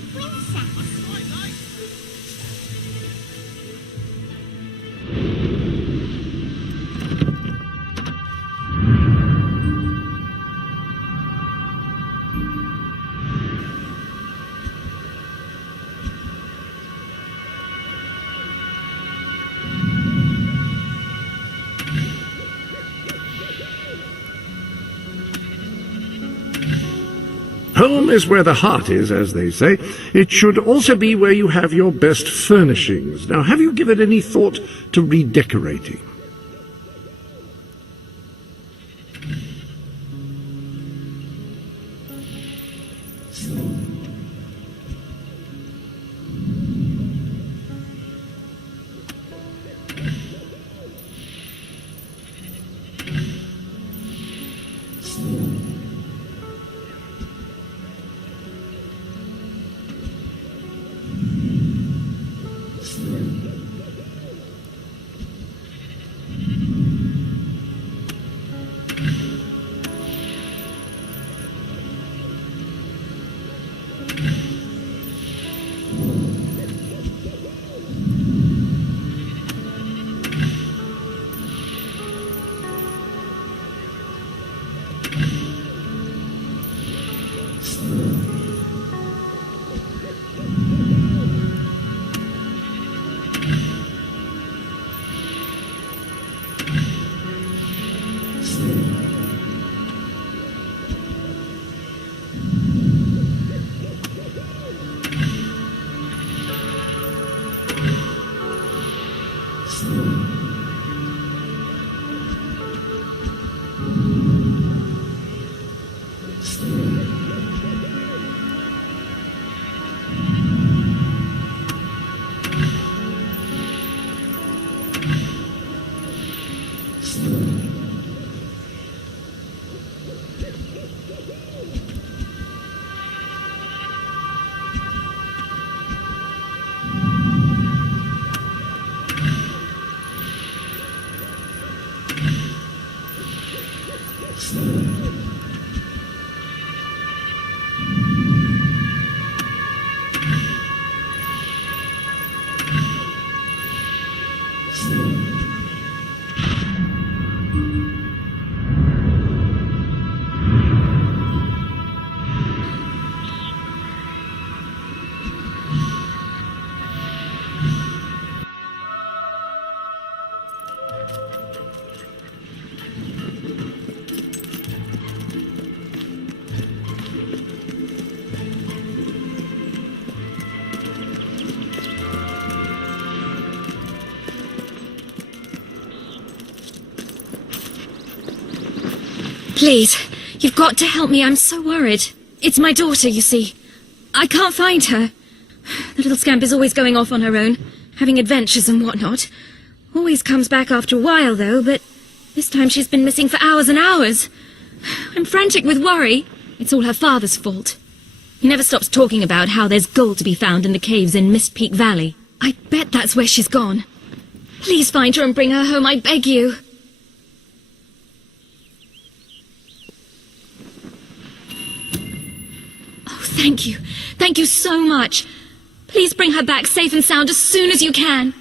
young princess. Home is where the heart is, as they say. It should also be where you have your best furnishings. Now, have you given any thought to redecorating? Please, you've got to help me. I'm so worried. It's my daughter, you see. I can't find her. The little scamp is always going off on her own, having adventures and whatnot. Always comes back after a while, though, but this time she's been missing for hours and hours. I'm frantic with worry. It's all her father's fault. He never stops talking about how there's gold to be found in the caves in Mist Peak Valley. I bet that's where she's gone. Please find her and bring her home, I beg you. Thank you. Thank you so much. Please bring her back safe and sound as soon as you can.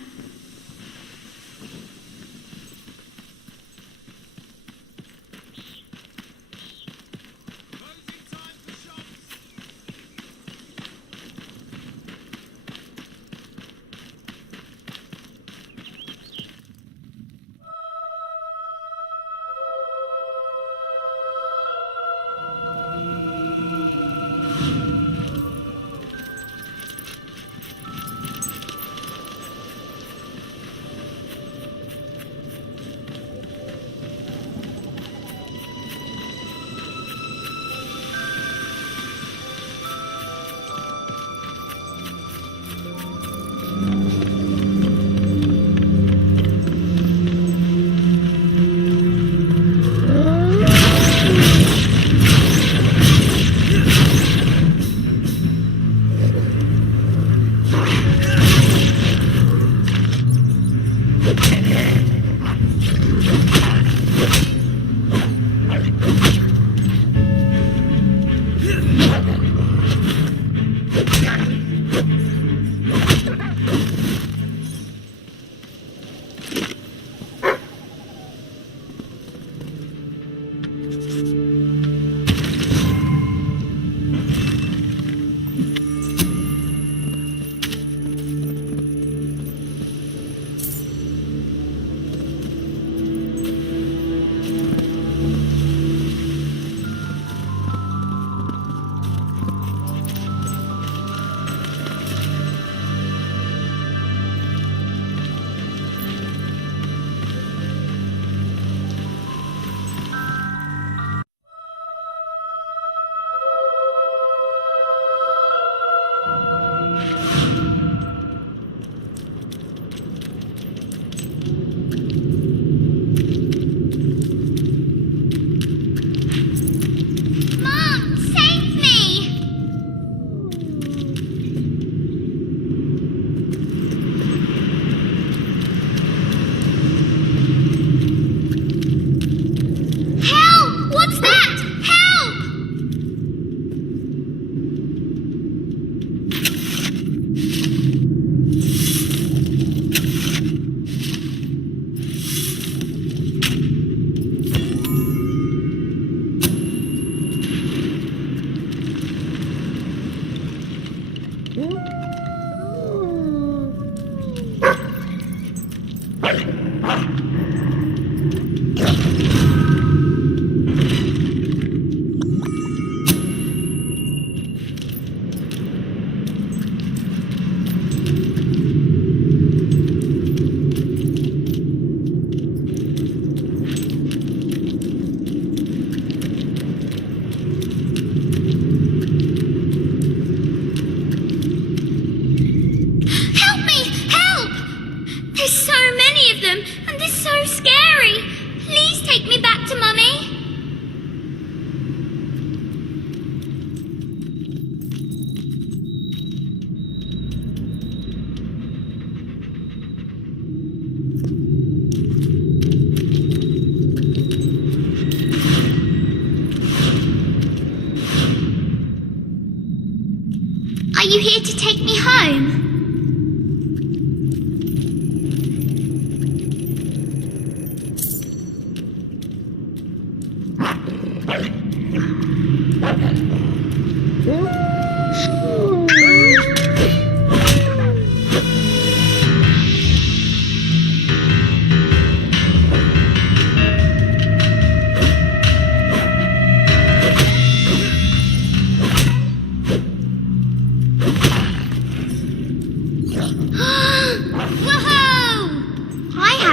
you here to take me home?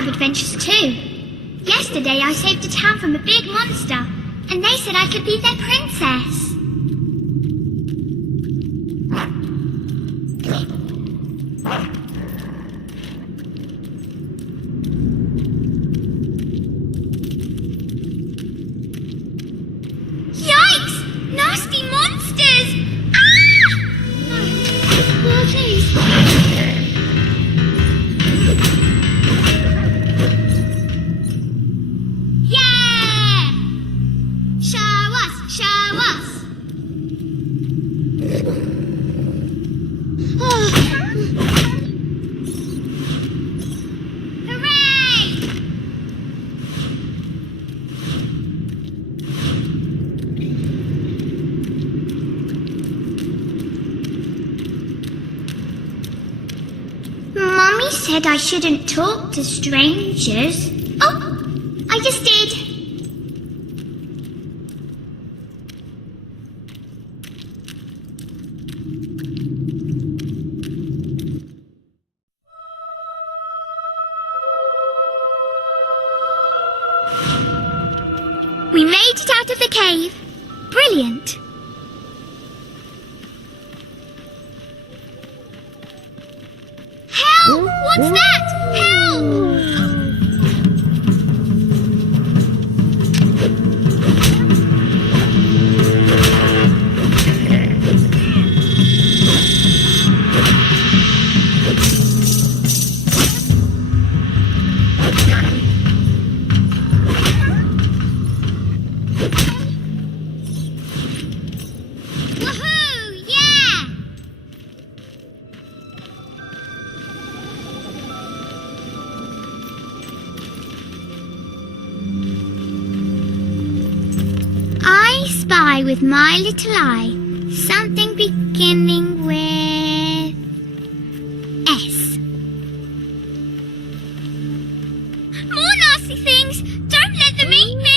Adventures too. Yesterday I saved a town from a big monster, and they said I could be their princess. Yikes! Nasty monsters! Ah! Oh, please. Mummy said I shouldn't talk to strangers. Oh, I just did. We made it out of the cave. Brilliant. Help! What's that? Help! Woohoo! Yeah! I spy with my little eye something beginning with S. More nasty things! Don't let them eat me!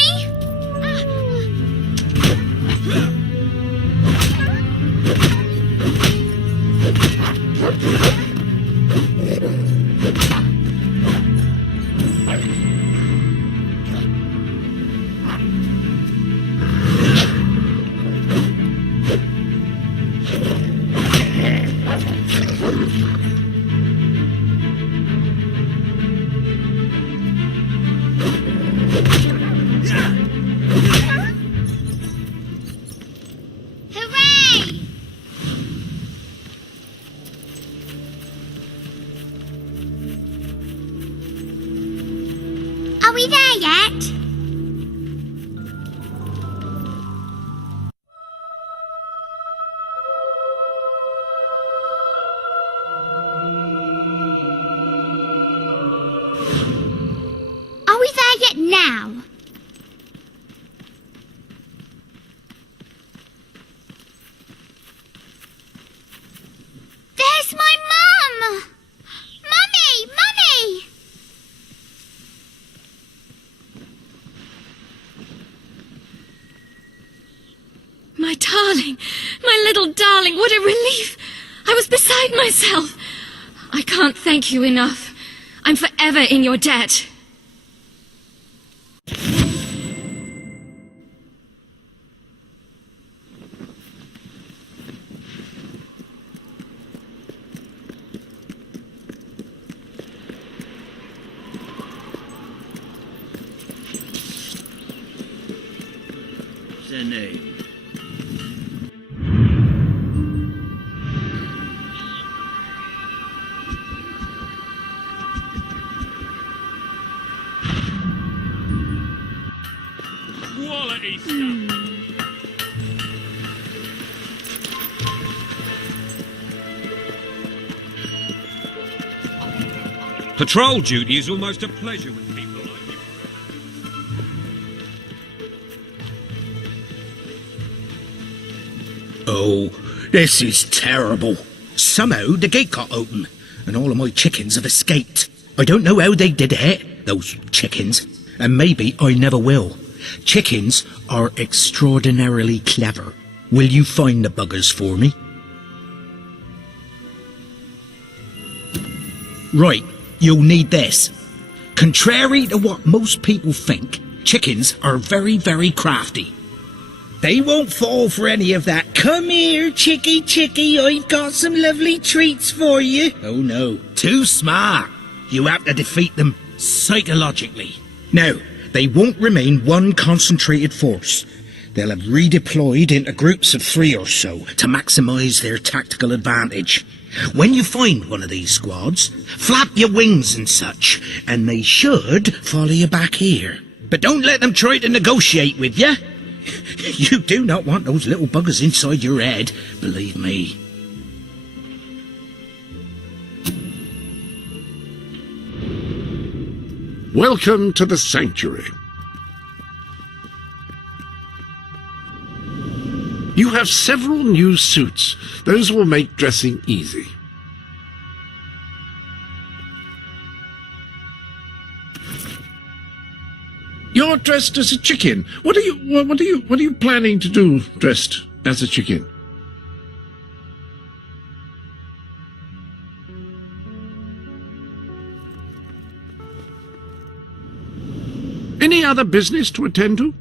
Hooray! Are we there yet? Are we there yet now? There's my mum! Mummy! Mummy! My darling, my little darling, what a relief! I was beside myself. I can't thank you enough. I'm forever in your debt. Zene. Quality stuff. Patrol duty is almost a pleasure with people like you. Oh, this is terrible. Somehow the gate got open, and all of my chickens have escaped. I don't know how they did it, those chickens, and maybe I never will. Chickens are extraordinarily clever. Will you find the buggers for me? Right, you'll need this. Contrary to what most people think, chickens are very, very crafty. They won't fall for any of that. Come here, chickie, chickie, I've got some lovely treats for you. Oh no, too smart. You have to defeat them psychologically. Now, they won't remain one concentrated force. They'll have redeployed into groups of 3 or so to maximise their tactical advantage. When you find one of these squads, flap your wings and such, and they should follow you back here. But don't let them try to negotiate with you. You do not want those little buggers inside your head, believe me. Welcome to the sanctuary. You have several new suits. Those will make dressing easy. You're dressed as a chicken. What are you planning to do dressed as a chicken? Any other business to attend to?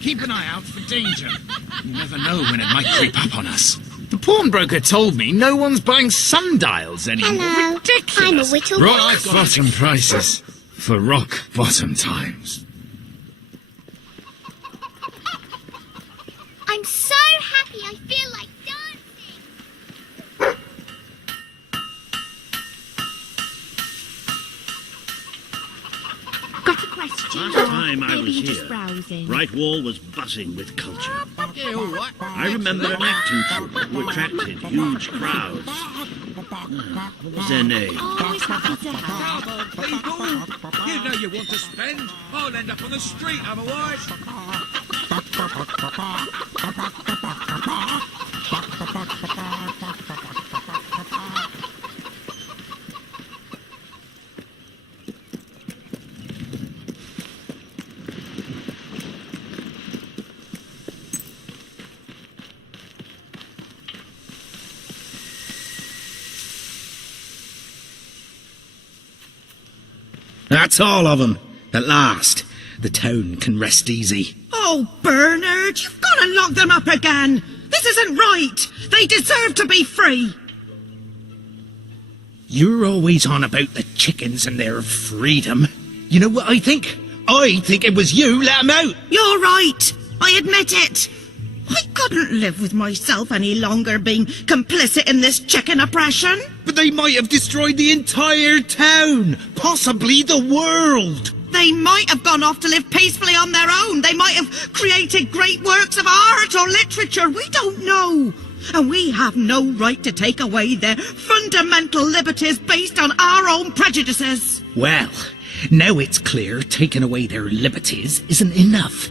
Keep an eye out for danger. You never know when it might creep up on us. The pawnbroker told me no one's buying sundials anymore. Hello. Ridiculous. I'm a whittle. Rock bottom prices for rock bottom times. I'm so happy I feel like dancing. Got a question? Last time I Maybe was you're just here, browsing. Right Wall was buzzing with culture. Yeah, all right. I remember an acting troupe who attracted huge crowds. What was their name? Oh, is that the People! You know you want to spend. I'll end up on the street otherwise. That's all of them. At last, the town can rest easy. Oh, Bernard, you've got to lock them up again. This isn't right. They deserve to be free. You're always on about the chickens and their freedom. You know what I think? I think it was you let them out. You're right. I admit it. I couldn't live with myself any longer being complicit in this chicken oppression. But they might have destroyed the entire town, possibly the world. They might have gone off to live peacefully on their own. They might have created great works of art or literature. We don't know. And we have no right to take away their fundamental liberties based on our own prejudices. Well, now it's clear taking away their liberties isn't enough.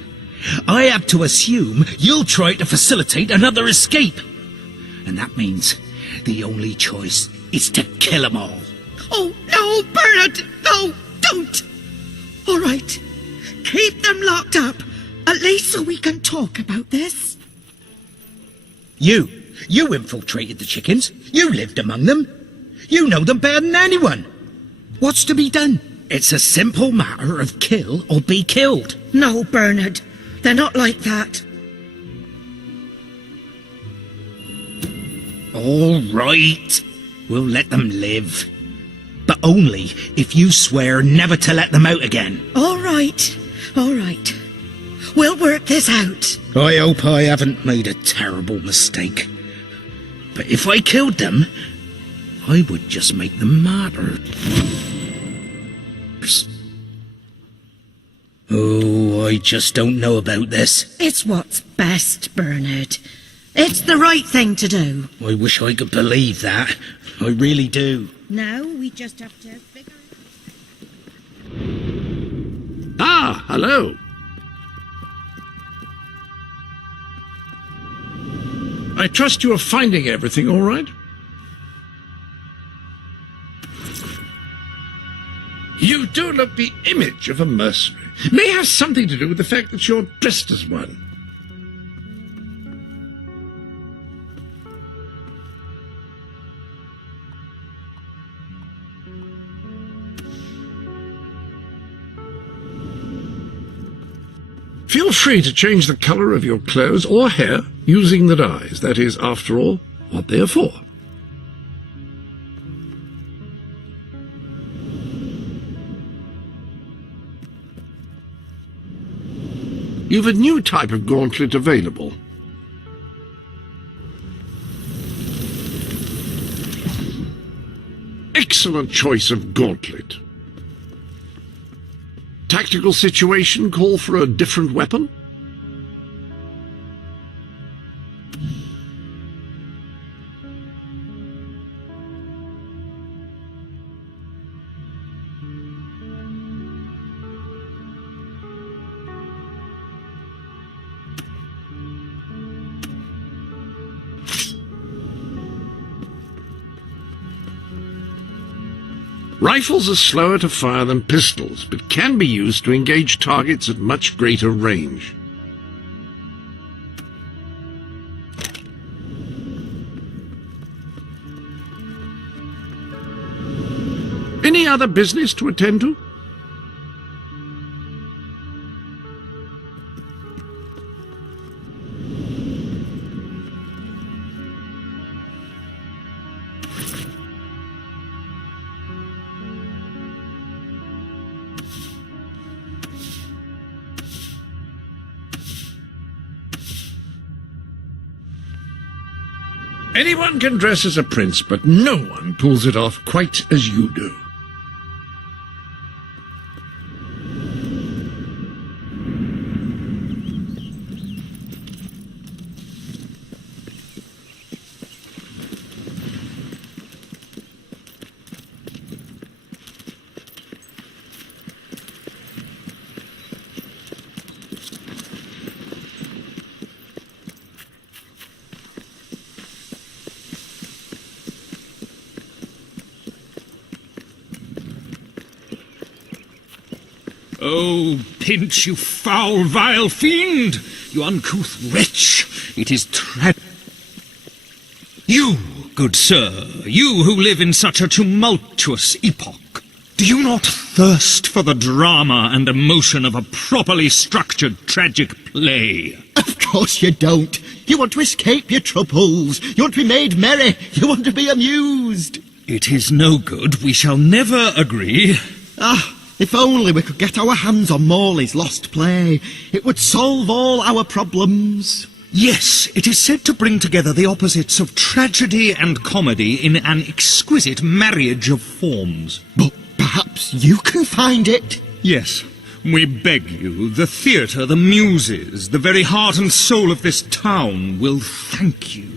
I have to assume you'll try to facilitate another escape. And that means the only choice is to kill them all. Oh, no, Bernard! No, don't! All right, keep them locked up, at least so we can talk about this. You infiltrated the chickens. You lived among them. You know them better than anyone. What's to be done? It's a simple matter of kill or be killed. No, Bernard, they're not like that. All right, we'll let them live. But only if you swear never to let them out again. All right. We'll work this out. I hope I haven't made a terrible mistake. But if I killed them, I would just make them martyrs. Oh, I just don't know about this. It's what's best, Bernard. It's the right thing to do. I wish I could believe that. I really do. Now we just have to figure it out. Ah, hello. I trust you are finding everything all right? You do look the image of a mercenary. May have something to do with the fact that you're dressed as one. Feel free to change the colour of your clothes or hair using the dyes. That is, after all, what they are for. You've a new type of gauntlet available. Excellent choice of gauntlet. Tactical situation call for a different weapon? Rifles are slower to fire than pistols, but can be used to engage targets at much greater range. Any other business to attend to? Anyone can dress as a prince, but no one pulls it off quite as you do. Oh, Pinch, you foul, vile fiend! You uncouth wretch! It is You, good sir, you who live in such a tumultuous epoch, do you not thirst for the drama and emotion of a properly structured tragic play? Of course you don't. You want to escape your troubles. You want to be made merry. You want to be amused. It is no good. We shall never agree. Ah, if only we could get our hands on Morley's lost play. It would solve all our problems. Yes, it is said to bring together the opposites of tragedy and comedy in an exquisite marriage of forms. But perhaps you can find it. Yes, we beg you, the theatre, the muses, the very heart and soul of this town will thank you.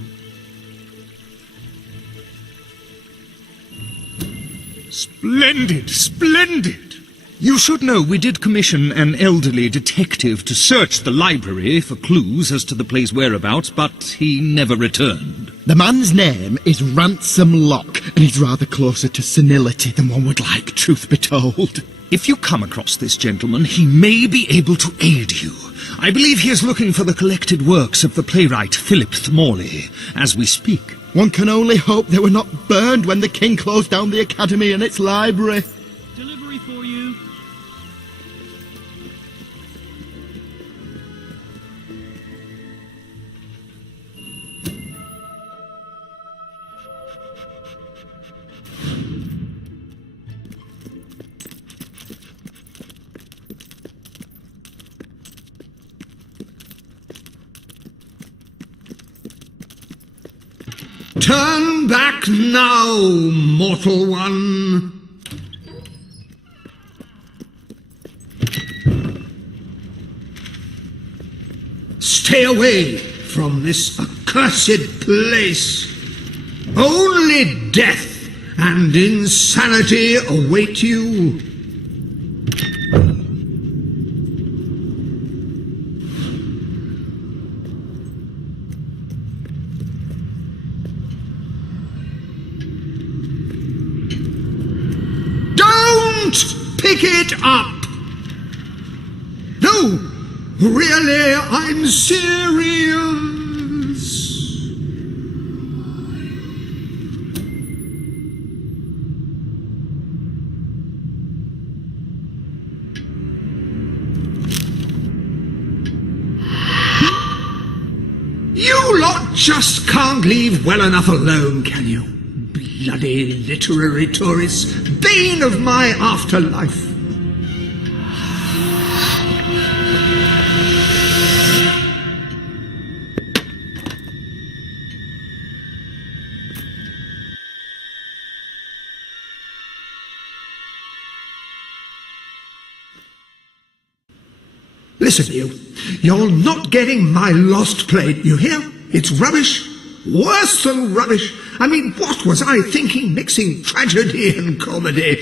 Splendid, splendid! You should know we did commission an elderly detective to search the library for clues as to the play's whereabouts, but he never returned. The man's name is Ransom Locke, and he's rather closer to senility than one would like, truth be told. If you come across this gentleman, he may be able to aid you. I believe he is looking for the collected works of the playwright Philip Morley, as we speak. One can only hope they were not burned when the king closed down the academy and its library. Delivery for you. Turn back now, mortal one. Stay away from this accursed place. Only death and insanity await you. Pick it up! No! Really, I'm serious! You lot just can't leave well enough alone, can you? Bloody literary tourists, bane of my afterlife. Listen, you're not getting my lost play, you hear? It's rubbish. Worse than rubbish. I mean, what was I thinking mixing tragedy and comedy?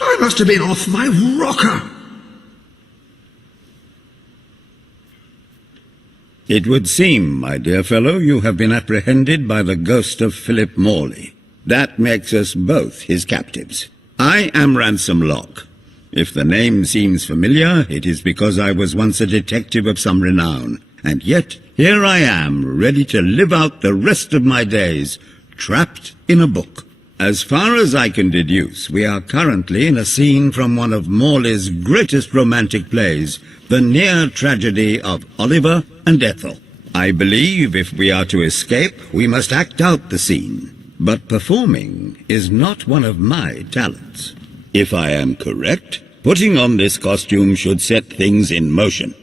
I must have been off my rocker. It would seem, my dear fellow, you have been apprehended by the ghost of Philip Morley. That makes us both his captives. I am Ransom Locke. If the name seems familiar, it is because I was once a detective of some renown. And yet, here I am, ready to live out the rest of my days, trapped in a book. As far as I can deduce, we are currently in a scene from one of Morley's greatest romantic plays, the near tragedy of Oliver and Ethel. I believe if we are to escape, we must act out the scene. But performing is not one of my talents. If I am correct, putting on this costume should set things in motion.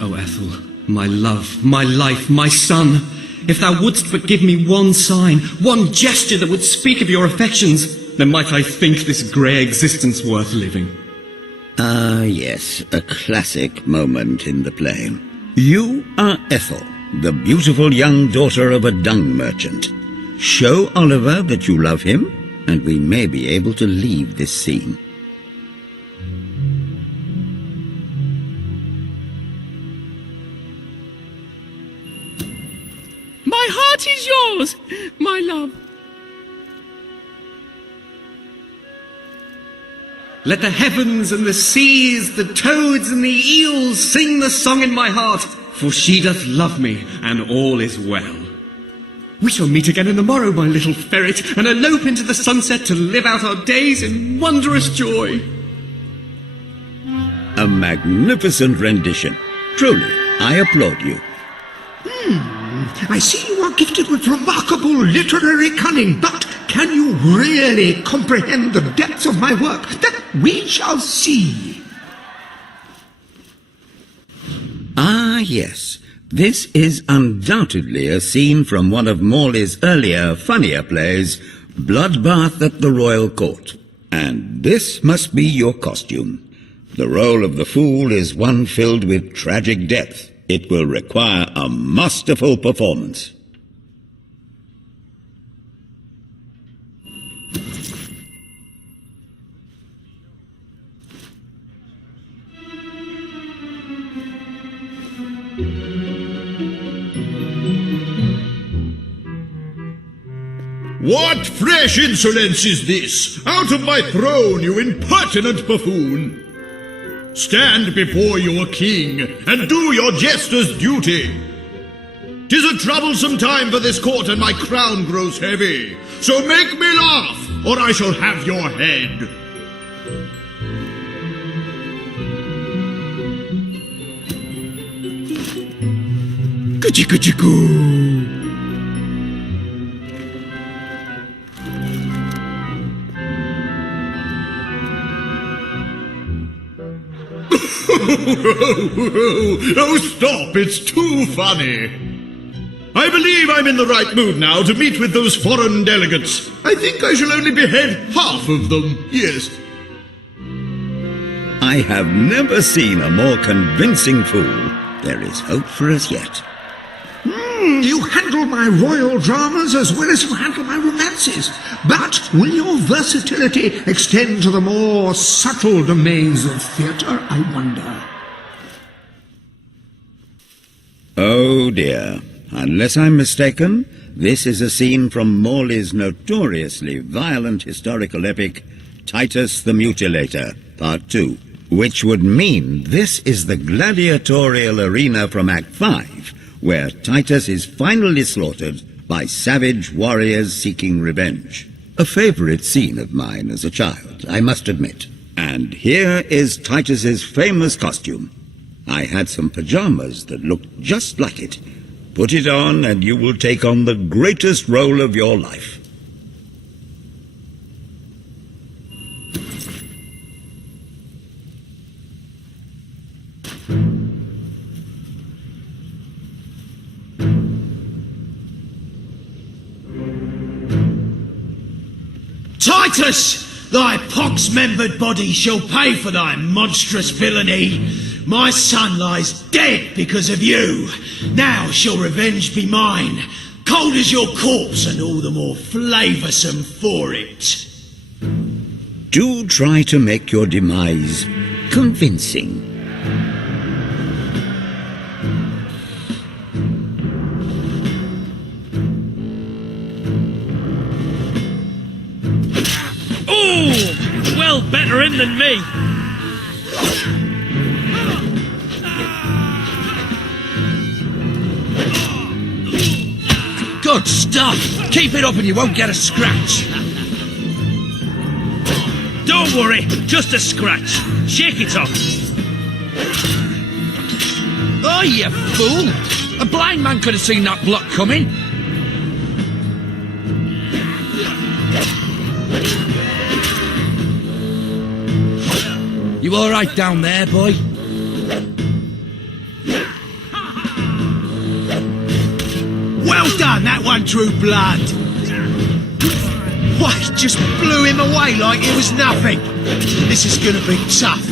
O Ethel, my love, my life, my son, if thou wouldst but give me one sign, one gesture that would speak of your affections, then might I think this grey existence worth living. Ah, yes, a classic moment in the play. You are Ethel, the beautiful young daughter of a dung merchant. Show Oliver that you love him, and we may be able to leave this scene. My heart is yours, my love. Let the heavens and the seas, the toads and the eels sing the song in my heart, for she doth love me, and all is well. We shall meet again in the morrow, my little ferret, and elope into the sunset to live out our days in wondrous joy. A magnificent rendition. Truly, I applaud you. I see you are gifted with remarkable literary cunning, but can you really comprehend the depths of my work? That we shall see. Ah, yes. This is undoubtedly a scene from one of Morley's earlier, funnier plays, Bloodbath at the Royal Court. And this must be your costume. The role of the fool is one filled with tragic depth. It will require a masterful performance. What fresh insolence is this? Out of my throne, you impertinent buffoon! Stand before your king, and do your jester's duty. 'Tis a troublesome time for this court, and my crown grows heavy. So make me laugh, or I shall have your head. Kuchi-kuchi-koo! Oh, stop, it's too funny. I believe I'm in the right mood now to meet with those foreign delegates. I think I shall only behead half of them, yes. I have never seen a more convincing fool. There is hope for us yet. You handle my royal dramas as well as you handle my romances. But will your versatility extend to the more subtle domains of theatre, I wonder? Oh dear. Unless I'm mistaken, this is a scene from Morley's notoriously violent historical epic, Titus the Mutilator, Part 2, which would mean this is the gladiatorial arena from Act 5, where Titus is finally slaughtered by savage warriors seeking revenge. A favorite scene of mine as a child, I must admit. And here is Titus's famous costume. I had some pajamas that looked just like it. Put it on and you will take on the greatest role of your life. Titus! Thy pox-membered body shall pay for thy monstrous villainy. My son lies dead because of you. Now shall revenge be mine, cold as your corpse and all the more flavoursome for it. Do try to make your demise convincing. Oh, well better in than me. Good stuff. Keep it up and you won't get a scratch. Don't worry, just a scratch. Shake it off. Oh, you fool! A blind man could have seen that block coming. You all right down there, boy? Well done, that one drew blood. Why, just blew him away like it was nothing. This is gonna be tough.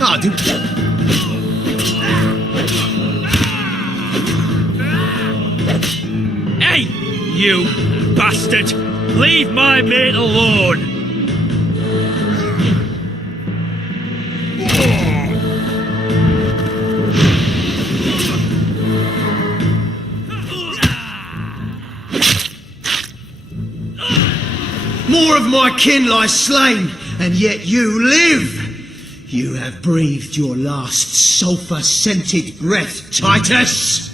Oh, Hey, you bastard! Leave my mate alone! more of my kin lie slain, and yet you live. You have breathed your last sulphur-scented breath, Titus.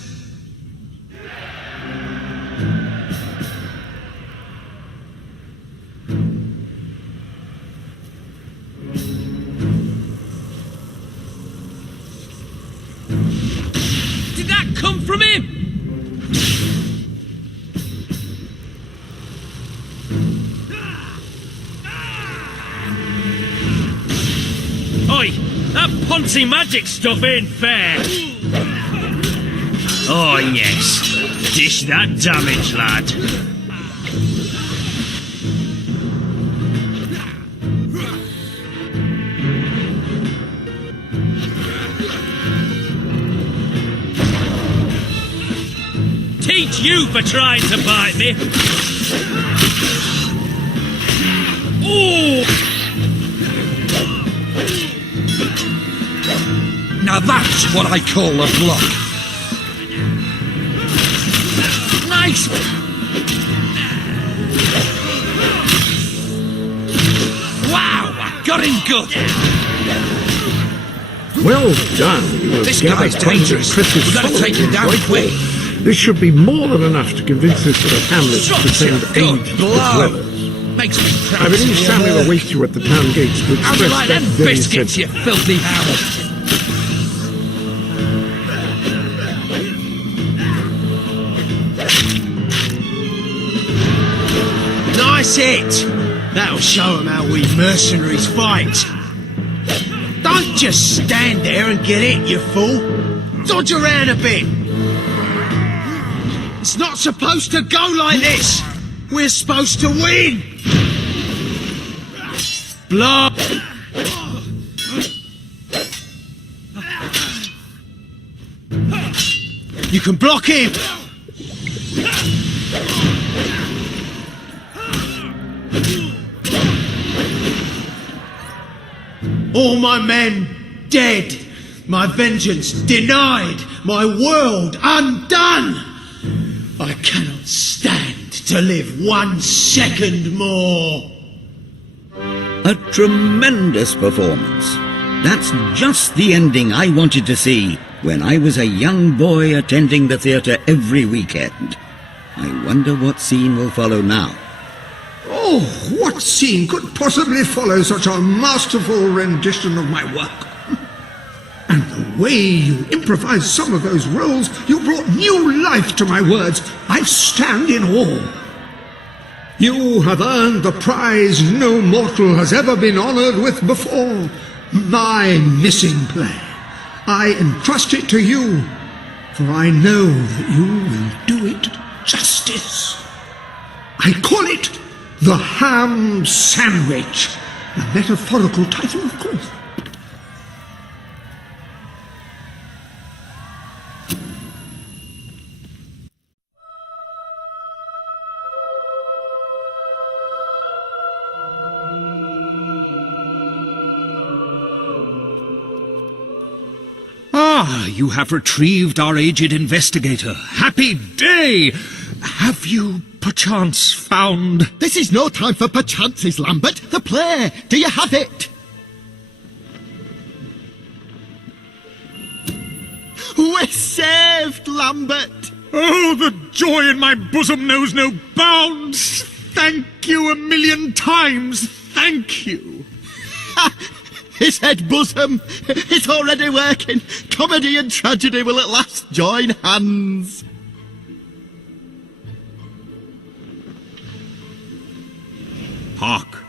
Did that come from from him! Oi! That Ponzi magic stuff ain't fair! Oh, yes. Dish that damage, lad. Teach you for trying to bite me! Ooh! Now that's what I call a block. Nice! Wow, I got him good! Well done. You have This gathered guy's quite an dangerous. impressive We've got to following take him down right quick. well. This should be more than enough to convince this little hamlet to send aid to the dwellers. Makes me proud. I believe Samuel awaits you at the town gates to How'd you express like that them very biscuits, you sentiment. filthy hound? Nice hit! That'll show them how we mercenaries fight. Don't just stand there and get hit, you fool. Dodge around a bit. It's not supposed to go like this. We're supposed to win. Blow. You can block him. All my men dead, my vengeance denied, my world undone. I cannot stand to live 1 second more. A tremendous performance. That's just the ending I wanted to see when I was a young boy attending the theatre every weekend. I wonder what scene will follow now. Oh, what scene could possibly follow such a masterful rendition of my work? And the way you improvised some of those roles, you brought new life to my words. I stand in awe. You have earned the prize no mortal has ever been honored with before. My missing play. I entrust it to you, for I know that you will do it justice. I call it The Ham Sandwich. A metaphorical title, of course. Ah, you have retrieved our aged investigator. Happy day! Have you perchance found... This is no time for perchances, Lambert. The play. Do you have it? We're saved, Lambert. Oh, the joy in my bosom knows no bounds! Thank you 1,000,000 times! Thank you! He said bosom. It's already working. Comedy and tragedy will at last join hands. Hark!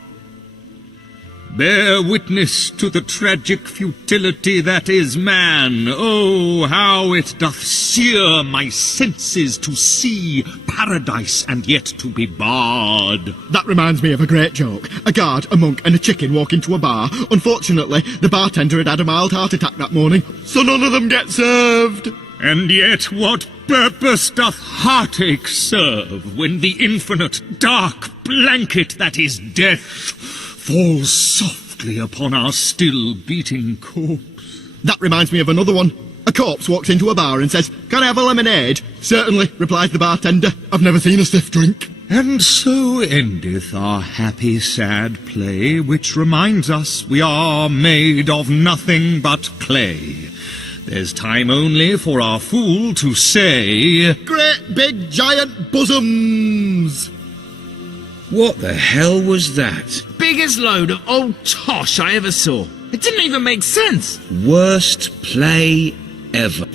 Bear witness to the tragic futility that is man. Oh, how it doth sear my senses to see paradise and yet to be barred. That reminds me of a great joke. A guard, a monk and a chicken walk into a bar. Unfortunately, the bartender had a mild heart attack that morning, so none of them get served. And yet what purpose doth heartache serve when the infinite dark blanket that is death falls softly upon our still beating corpse? That reminds me of another one. A corpse walks into a bar and says, "Can I have a lemonade?" "Certainly," replies the bartender. "I've never seen a stiff drink." And so endeth our happy sad play, which reminds us we are made of nothing but clay. There's time only for our fool to say, "Great big giant bosoms!" What the hell was that? Biggest load of old tosh I ever saw. It didn't even make sense. Worst play ever.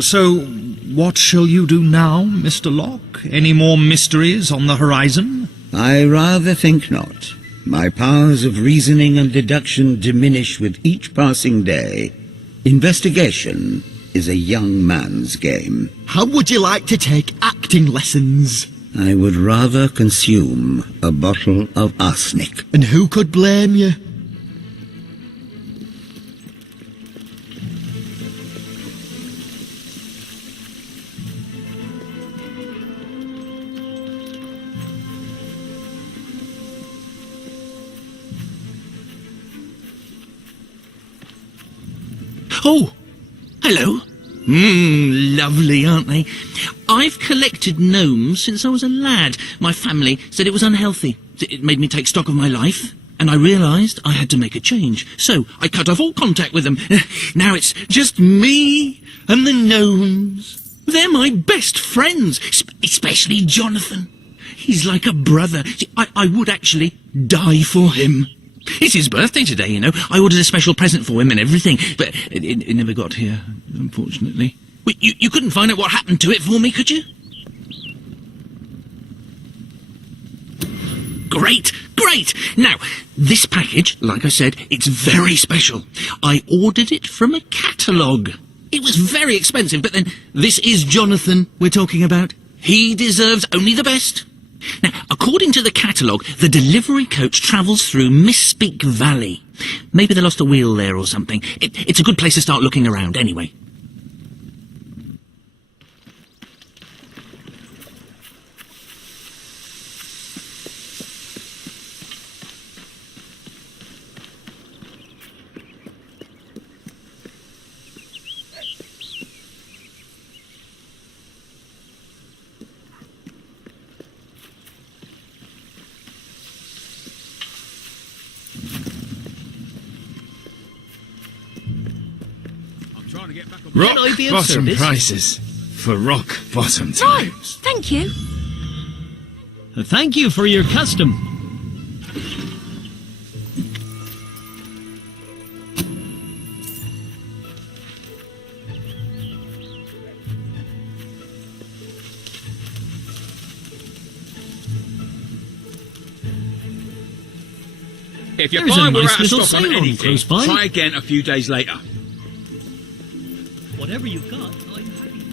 So, what shall you do now, Mr. Locke? Any more mysteries on the horizon? I rather think not. My powers of reasoning and deduction diminish with each passing day. Investigation is a young man's game. How would you like to take acting lessons? I would rather consume a bottle of arsenic. And who could blame you? Oh, hello. Lovely, aren't they? I've collected gnomes since I was a lad. My family said it was unhealthy. It made me take stock of my life, and I realised I had to make a change. So I cut off all contact with them. Now it's just me and the gnomes. They're my best friends, especially Jonathan. He's like a brother. I would actually die for him. It's his birthday today, you know. I ordered a special present for him and everything, but it never got here, unfortunately. You couldn't find out what happened to it for me, could you? Great, great! Now, this package, like I said, it's very special. I ordered it from a catalogue. It was very expensive, but then this is Jonathan we're talking about. He deserves only the best. Now, according to the catalogue, the delivery coach travels through Misspeak Valley. Maybe they lost a wheel there or something. It's a good place to start looking around, anyway. Rock-bottom prices for rock-bottom times. Thank you. Thank you for your custom. If you There's find a we're nice out of little stock on sale anything, close by. try again a few days later. Whatever you've got, I'm happy to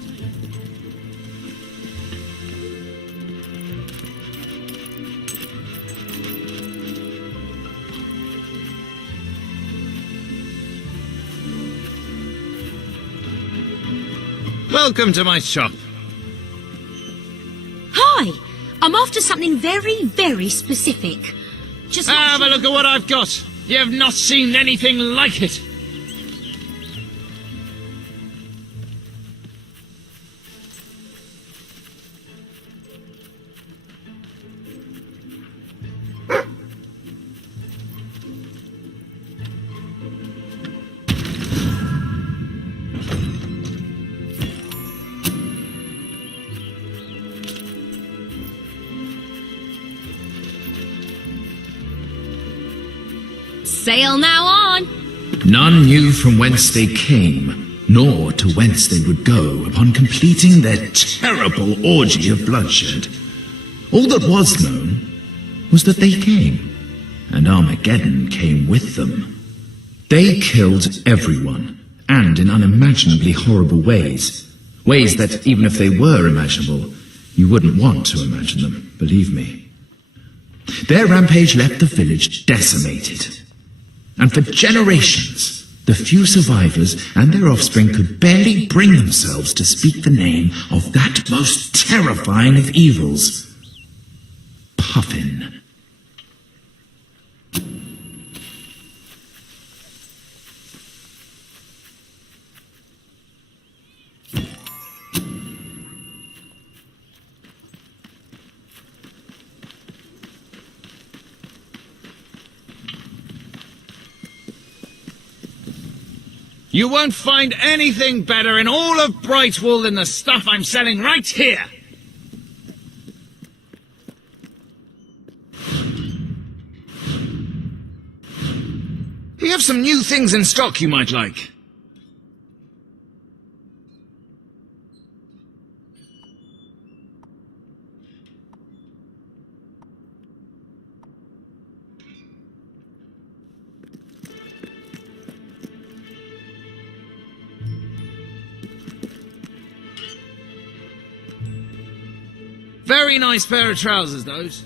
take. Welcome to my shop. Hi, I'm after something very, very specific. Just Have a look at what I've got. You have not seen anything like it. Sail now on. None knew from whence they came, nor to whence they would go upon completing their terrible orgy of bloodshed. All that was known was that they came, and Armageddon came with them. They killed everyone, and in unimaginably horrible ways. Ways that, even if they were imaginable, you wouldn't want to imagine them, believe me. Their rampage left the village decimated. And for generations, the few survivors and their offspring could barely bring themselves to speak the name of that most terrifying of evils, Puffin. You won't find anything better in all of Brightwall than the stuff I'm selling right here. We have some new things in stock you might like. Very nice pair of trousers, those.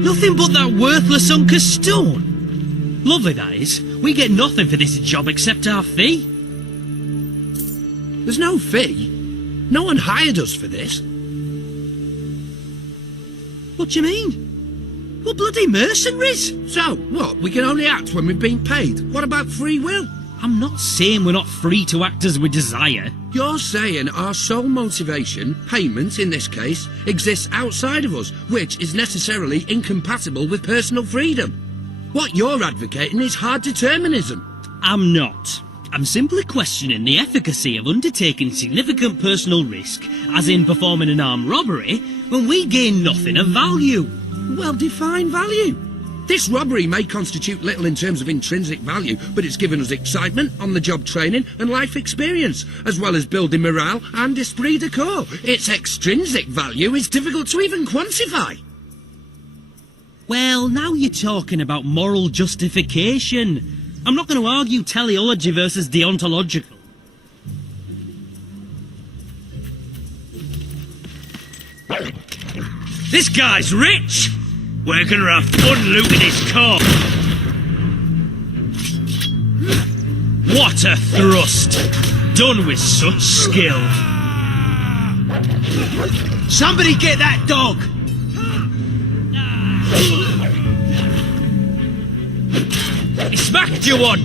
Nothing but that worthless hunk of stone. Lovely, that is. We get nothing for this job except our fee. There's no fee. No one hired us for this. What do you mean? We're bloody mercenaries. So, what? We can only act when we've been paid. What about free will? I'm not saying we're not free to act as we desire. You're saying our sole motivation, payment in this case, exists outside of us, which is necessarily incompatible with personal freedom. What you're advocating is hard determinism. I'm not. I'm simply questioning the efficacy of undertaking significant personal risk, as in performing an armed robbery, when we gain nothing of value. Well, define value. This robbery may constitute little in terms of intrinsic value, but it's given us excitement, on-the-job training and life experience, as well as building morale and esprit de corps. Its extrinsic value is difficult to even quantify. Well, now you're talking about moral justification. I'm not going to argue teleology versus deontological. This guy's rich! We're gonna have fun looting his car. What a thrust! Done with such skill. Somebody get that dog! He smacked you one,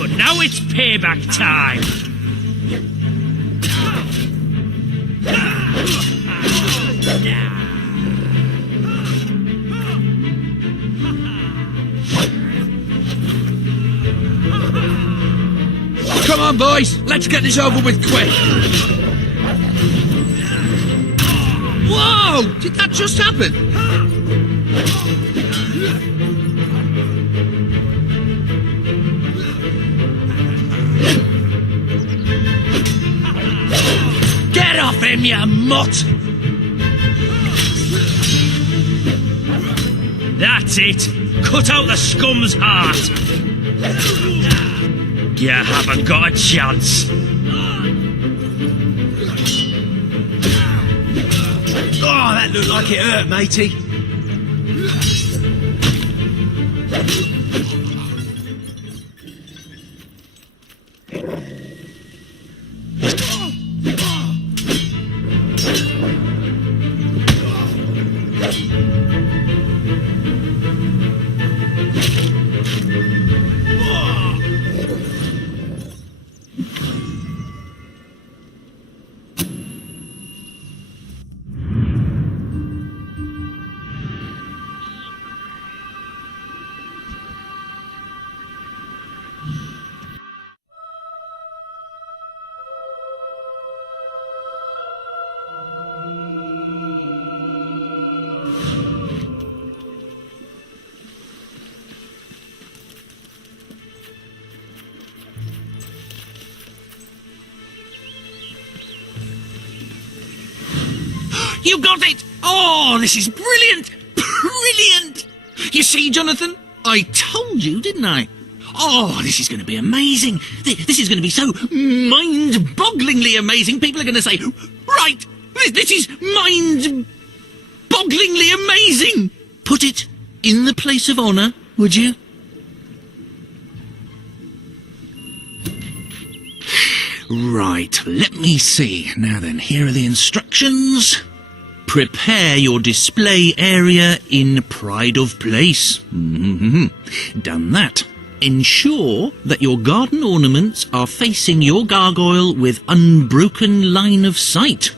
but now it's payback time. Come on, boys, let's get this over with quick. Whoa! Did that just happen? Get off him, you mutt! That's it. Cut out the scum's heart. You haven't got a chance. Oh, that looked like it hurt, matey. You got it! Oh, this is brilliant! Brilliant! You see, Jonathan? I told you, didn't I? Oh, this is going to be amazing. This is going to be so mind-bogglingly amazing. People are going to say, right, this is mind-bogglingly amazing. Put it in the place of honour, would you? Right, let me see. Now then, here are the instructions. Prepare your display area in pride of place. Done that. Ensure that your garden ornaments are facing your gargoyle with unbroken line of sight.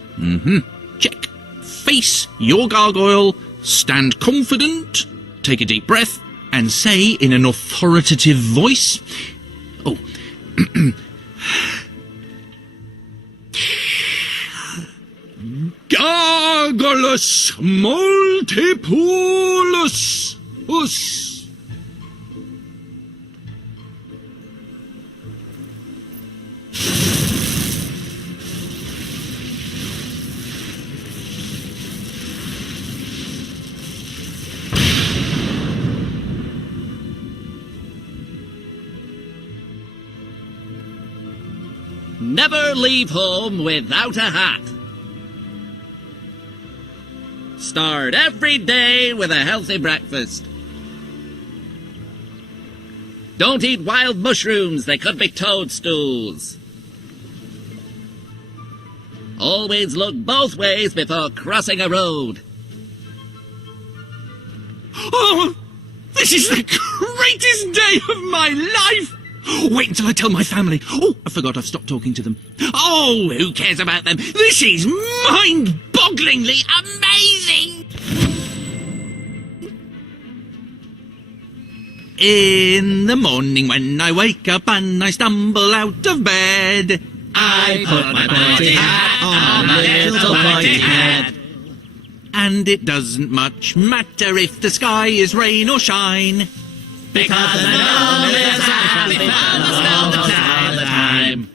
Check. Face your gargoyle, stand confident, take a deep breath, and say in an authoritative voice, Gargulus multipolus us. Never leave home without a hat. Start every day with a healthy breakfast. Don't eat wild mushrooms, they could be toadstools. Always look both ways before crossing a road. Oh, this is the greatest day of my life! Wait until I tell my family. Oh, I forgot I've stopped talking to them. Oh, who cares about them? This is mind-bogglingly amazing! In the morning when I wake up and I stumble out of bed, I put my party hat on my little pointy head. And it doesn't much matter if the sky is rain or shine, Because I know there's happy fun all the time.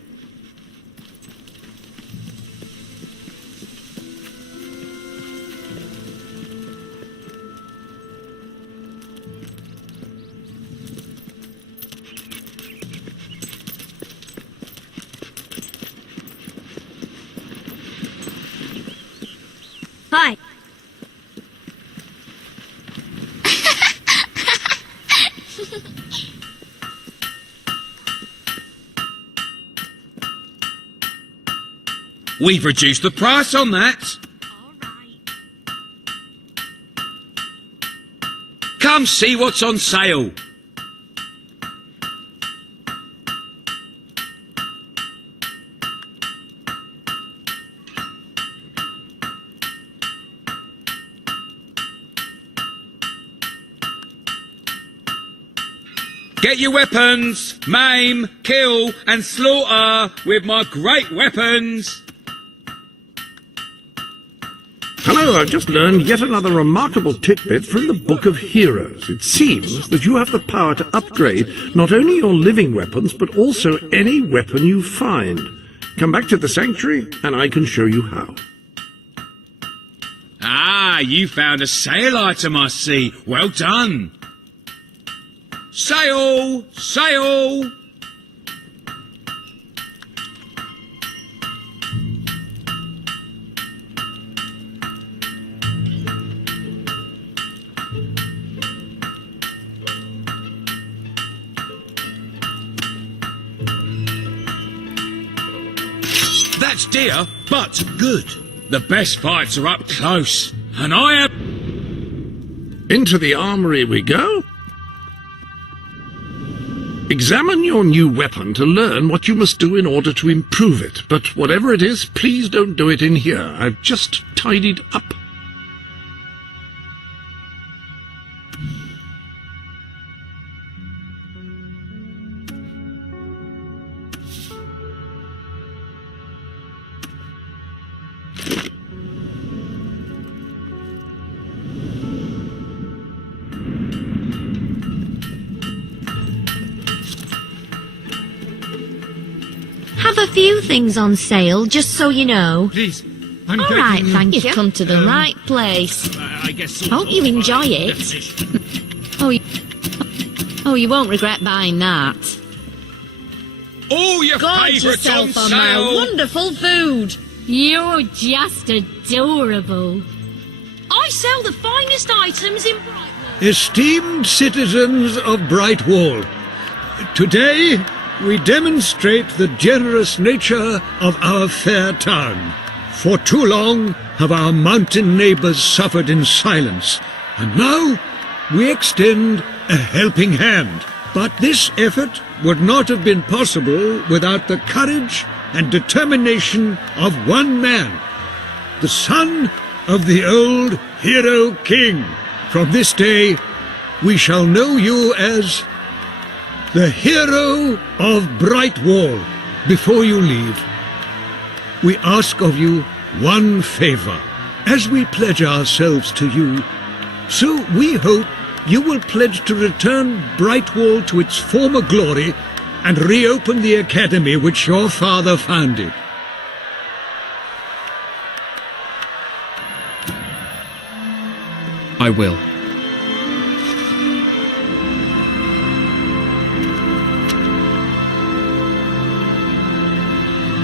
Hi. We've reduced the price on that. Come see what's on sale. Get your weapons, maim, kill and slaughter with my great weapons. Hello, I've just learned yet another remarkable tidbit from the Book of Heroes. It seems that you have the power to upgrade not only your living weapons, but also any weapon you find. Come back to the sanctuary, and I can show you how. Ah, you found a sale item, I see. Well done. Sale! Sale! That's dear, but good. The best fights are up close, and I am... Into the armory we go. Examine your new weapon to learn what you must do in order to improve it. But whatever it is, please don't do it in here. I've just tidied up. Have a few things on sale, just so you know. Please, All right, thank you. You've come to the right place. I guess... Hope you enjoy it. Oh, you won't regret buying that. All your Gorge favourites on yourself on my sale! wonderful food. You're just adorable. I sell the finest items in Brightwall. Esteemed citizens of Brightwall, today we demonstrate the generous nature of our fair town. For too long have our mountain neighbours suffered in silence, and now we extend a helping hand. But this effort would not have been possible without the courage and determination of one man, the son of the old hero king. From this day, we shall know you as the hero of Brightwall. Before you leave, we ask of you one favor. As we pledge ourselves to you, so we hope you will pledge to return Brightwall to its former glory and reopen the academy which your father founded. I will.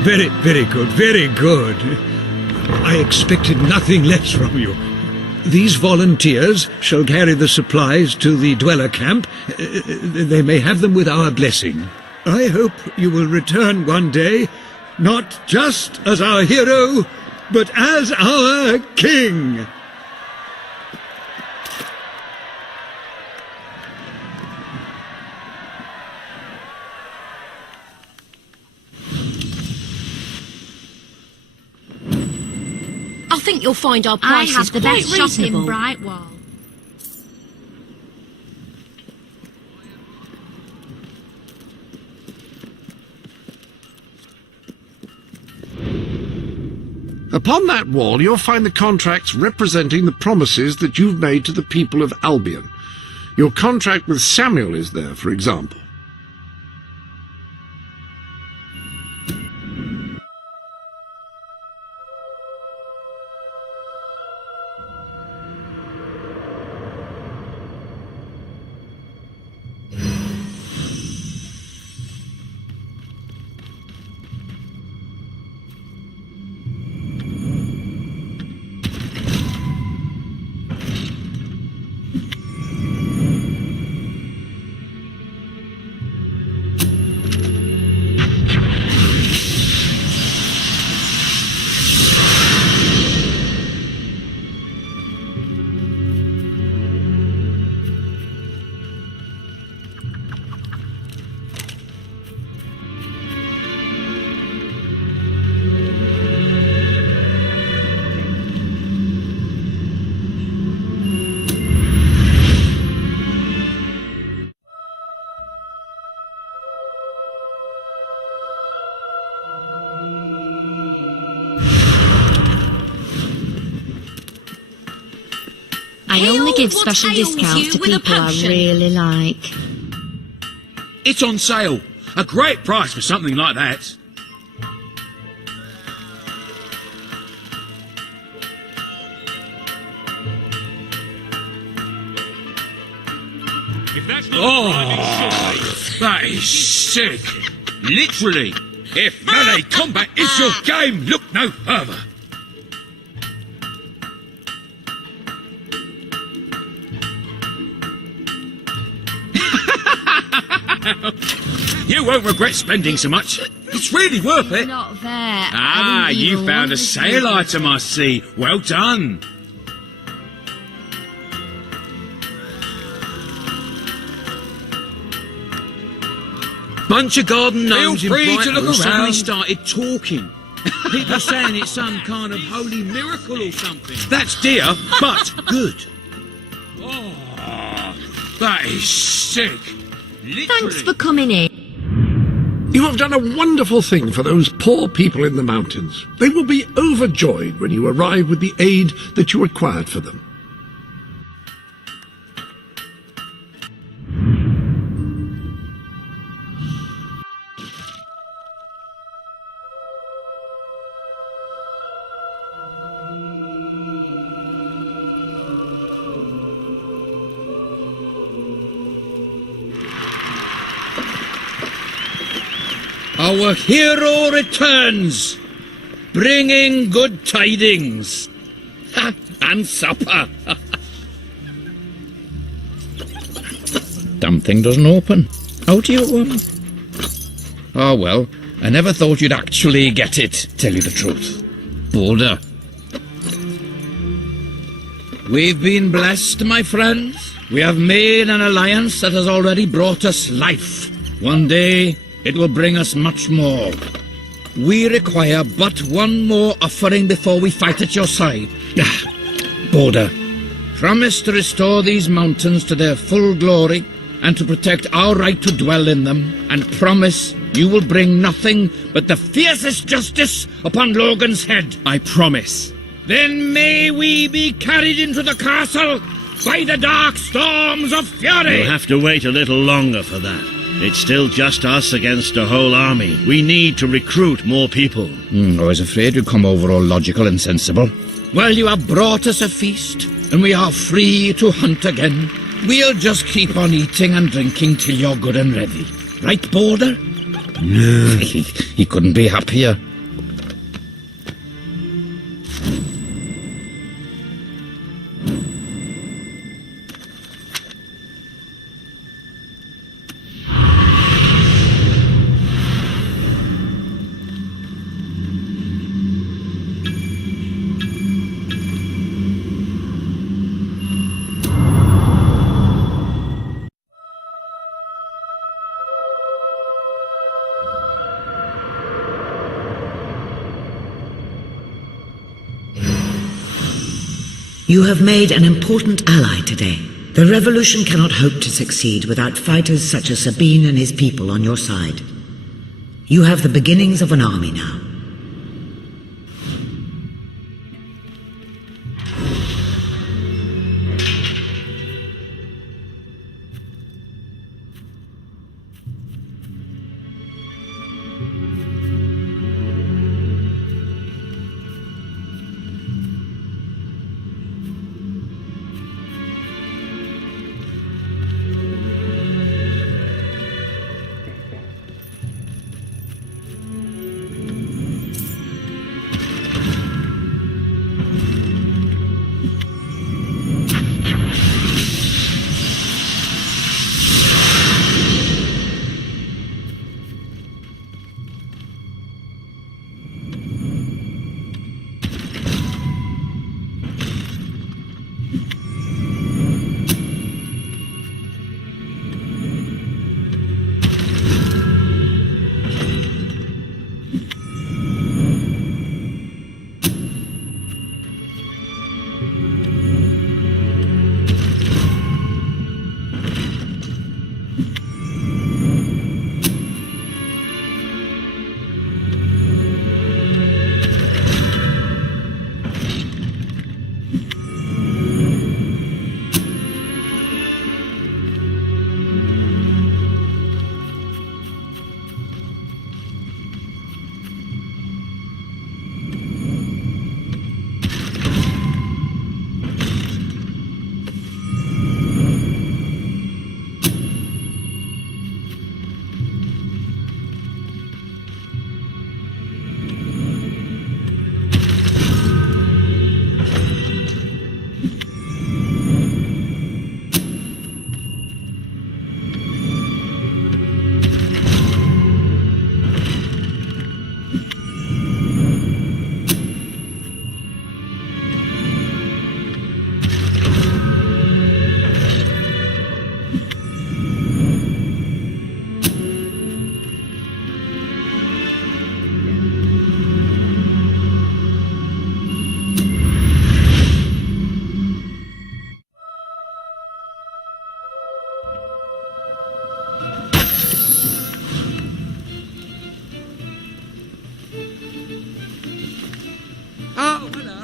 Very, very good, very good. I expected nothing less from you. These volunteers shall carry the supplies to the dweller camp. They may have them with our blessing. I hope you will return one day, not just as our hero, but as our king. I think you'll find our I prices have the quite best route in reasonable. Brightwall. Upon that wall, you'll find the contracts representing the promises that you've made to the people of Albion. Your contract with Samuel is there, for example. I only give what special ails discounts you to with a people I passion? really like. It's on sale. A great price for something like that. If that's not Oh, that is sick. Literally. If melee combat is your game, look no further. You won't regret spending so much. It's really worth it. Not there. Ah, you found a sale item, I see. Well done. Bunch of garden gnomes Feel free in to look Brightwall suddenly around. started talking. People saying it's some kind of holy miracle or something. That's dear, but good. Oh, that is sick. Literally. Thanks for coming in. You have done a wonderful thing for those poor people in the mountains. They will be overjoyed when you arrive with the aid that you required for them. Our hero returns, bringing good tidings. And supper. Damn thing doesn't open. How do you, Oh well, I never thought you'd actually get it, tell you the truth. Boulder. We've been blessed, my friends. We have made an alliance that has already brought us life. One day, it will bring us much more. We require but one more offering before we fight at your side. Border, promise to restore these mountains to their full glory and to protect our right to dwell in them, and promise you will bring nothing but the fiercest justice upon Logan's head. I promise. Then may we be carried into the castle by the dark storms of fury! You'll have to wait a little longer for that. It's still just us against a whole army. We need to recruit more people. I was afraid you'd come over all logical and sensible. Well, you have brought us a feast, and we are free to hunt again. We'll just keep on eating and drinking till you're good and ready. Right, Border? No. He couldn't be happier. You have made an important ally today. The revolution cannot hope to succeed without fighters such as Sabine and his people on your side. You have the beginnings of an army now.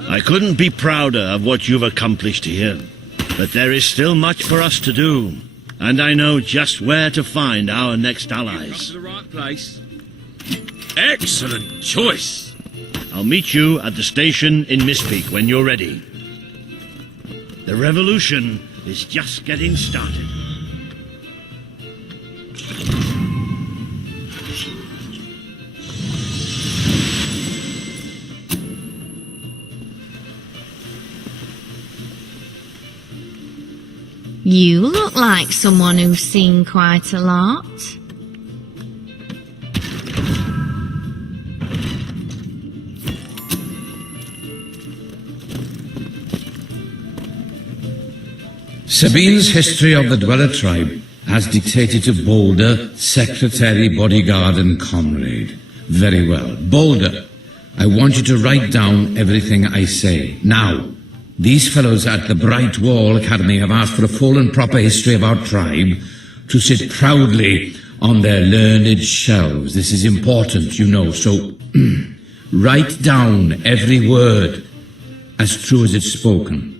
I couldn't be prouder of what you've accomplished here. But there is still much for us to do. And I know just where to find our next allies. To the right place. Excellent choice. I'll meet you at the station in Mistpeak when you're ready. The revolution is just getting started. You look like someone who's seen quite a lot. Sabine's history of the Dweller tribe, as dictated to Boulder, secretary, bodyguard, and comrade. Very well. Boulder, I want you to write down everything I say. Now, these fellows at the Bright Wall Academy have asked for a full and proper history of our tribe to sit proudly on their learned shelves. This is important, you know, so write down every word as true as it's spoken.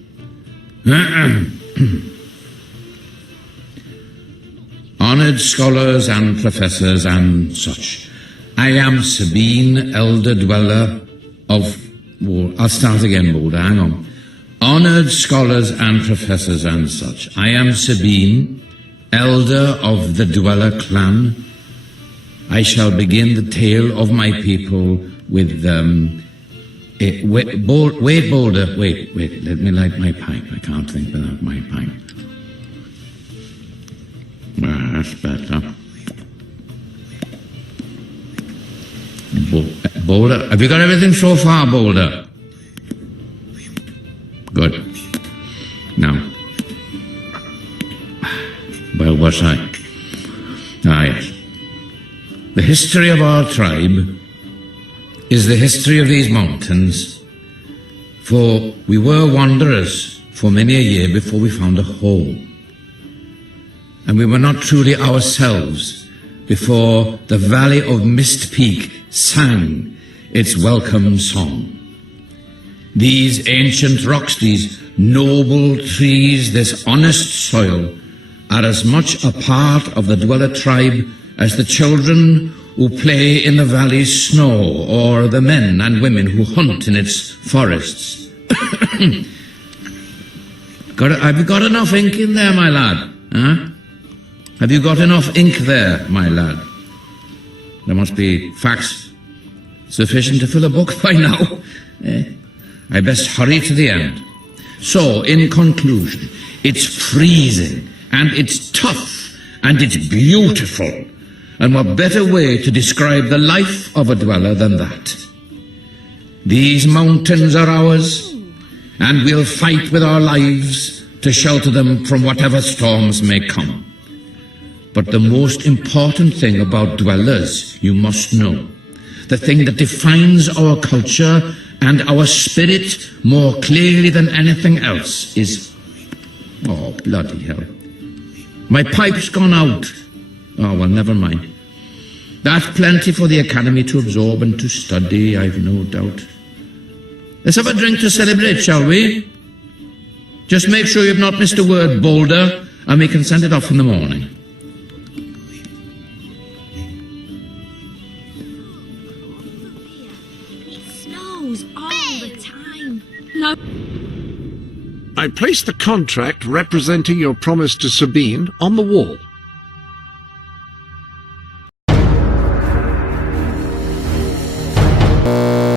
Honored scholars and professors and such, I am Sabine, elder dweller of... I'll start again, Boulder, hang on. Honored scholars and professors and such, I am Sabine, elder of the Dweller clan. I shall begin the tale of my people with... wait, Boulder, wait, let me light my pipe. I can't think without my pipe. That's better. Boulder, have you got everything so far, Boulder? Good. Now, where was I? Ah, yes. The history of our tribe is the history of these mountains, for we were wanderers for many a year before we found a home. And we were not truly ourselves before the valley of Mist Peak sang its welcome song. These ancient rocks, these noble trees, this honest soil, are as much a part of the Dweller tribe as the children who play in the valley's snow, or the men and women who hunt in its forests. Have you got enough ink in there, my lad? Huh? Have you got enough ink there, my lad? There must be facts sufficient to fill a book by now. I best hurry to the end. So, in conclusion, it's freezing, and it's tough, and it's beautiful. And what better way to describe the life of a dweller than that? These mountains are ours, and we'll fight with our lives to shelter them from whatever storms may come. But the most important thing about dwellers, you must know, the thing that defines our culture and our spirit more clearly than anything else is... Oh, bloody hell. My pipe's gone out. Oh, well, never mind. That's plenty for the Academy to absorb and to study, I've no doubt. Let's have a drink to celebrate, shall we? Just make sure you've not missed a word, Boulder, and we can send it off in the morning. No. I placed the contract representing your promise to Sabine on the wall.